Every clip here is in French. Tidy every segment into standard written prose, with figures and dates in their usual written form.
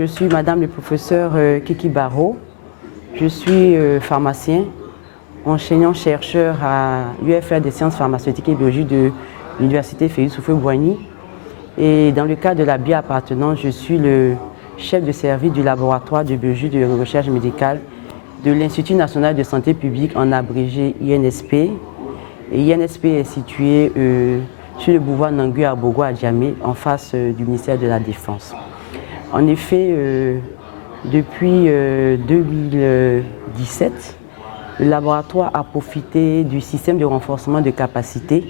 Je suis Madame le professeur Kiki Barrault. Je suis pharmacien, enseignant-chercheur à l'UFR des sciences pharmaceutiques et biologiques de l'Université Félix Houphouët-Boigny. Et dans le cadre de la bioappartenance, je suis le chef de service du laboratoire de biologie de recherche médicale de l'Institut national de santé publique, en abrégé INSP. Et INSP est situé sur le boulevard Nangu à Bogo à Djamé, en face du ministère de la Défense. En effet, depuis 2017, le laboratoire a profité du système de renforcement de capacité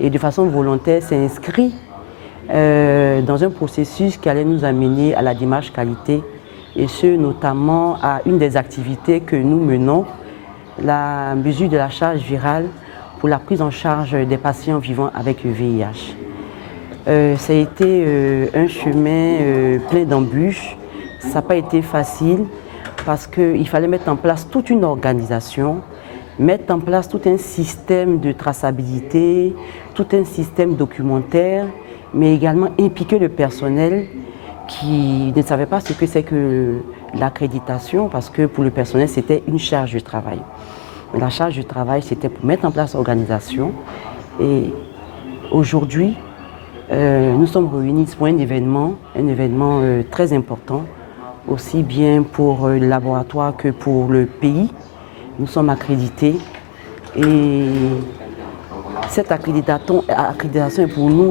et de façon volontaire s'est inscrit dans un processus qui allait nous amener à la démarche qualité, et ce notamment à une des activités que nous menons, la mesure de la charge virale pour la prise en charge des patients vivant avec le VIH. Ça a été un chemin plein d'embûches. Ça n'a pas été facile parce qu'il fallait mettre en place toute une organisation, mettre en place tout un système de traçabilité, tout un système documentaire, mais également impliquer le personnel qui ne savait pas ce que c'est que l'accréditation, parce que pour le personnel, c'était une charge de travail. La charge de travail, c'était pour mettre en place l'organisation. Et aujourd'hui, nous sommes réunis pour un événement très important, aussi bien pour le laboratoire que pour le pays. Nous sommes accrédités et cette accréditation est pour nous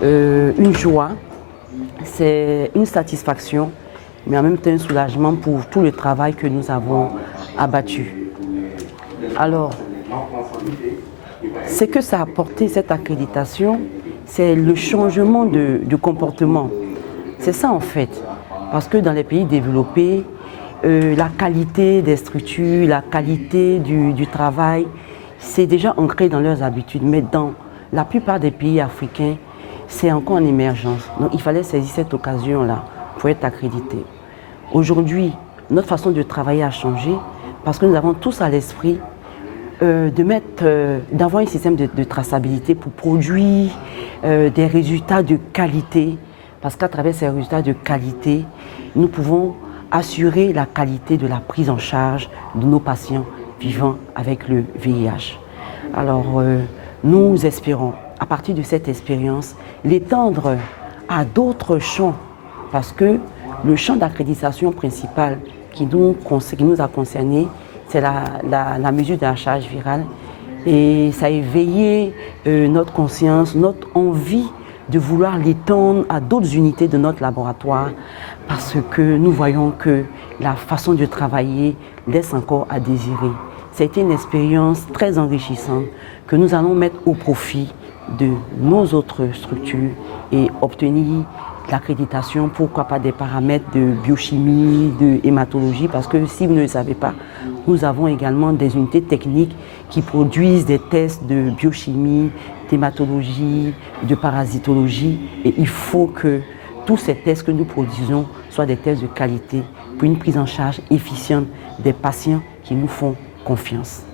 une joie, c'est une satisfaction, mais en même temps un soulagement pour tout le travail que nous avons abattu. Alors, ce que ça a apporté, cette accréditation, c'est le changement de comportement. C'est ça en fait, parce que dans les pays développés, la qualité des structures, la qualité du travail, c'est déjà ancré dans leurs habitudes, mais dans la plupart des pays africains, c'est encore en émergence. Donc il fallait saisir cette occasion-là pour être accrédité. Aujourd'hui, notre façon de travailler a changé parce que nous avons tous à l'esprit d'avoir un système de traçabilité pour produire des résultats de qualité, parce qu'à travers ces résultats de qualité, nous pouvons assurer la qualité de la prise en charge de nos patients vivant avec le VIH. Alors, nous espérons, à partir de cette expérience, l'étendre à d'autres champs, parce que le champ d'accréditation principal qui nous a concernés, c'est la mesure de la charge virale. Et ça a éveillé notre conscience, notre envie de vouloir l'étendre à d'autres unités de notre laboratoire, parce que nous voyons que la façon de travailler laisse encore à désirer. Ça a été une expérience très enrichissante que nous allons mettre au profit de nos autres structures et obtenir l'accréditation, pourquoi pas des paramètres de biochimie, de hématologie, parce que si vous ne le savez pas, nous avons également des unités techniques qui produisent des tests de biochimie, d'hématologie, de parasitologie, et il faut que tous ces tests que nous produisons soient des tests de qualité pour une prise en charge efficiente des patients qui nous font confiance.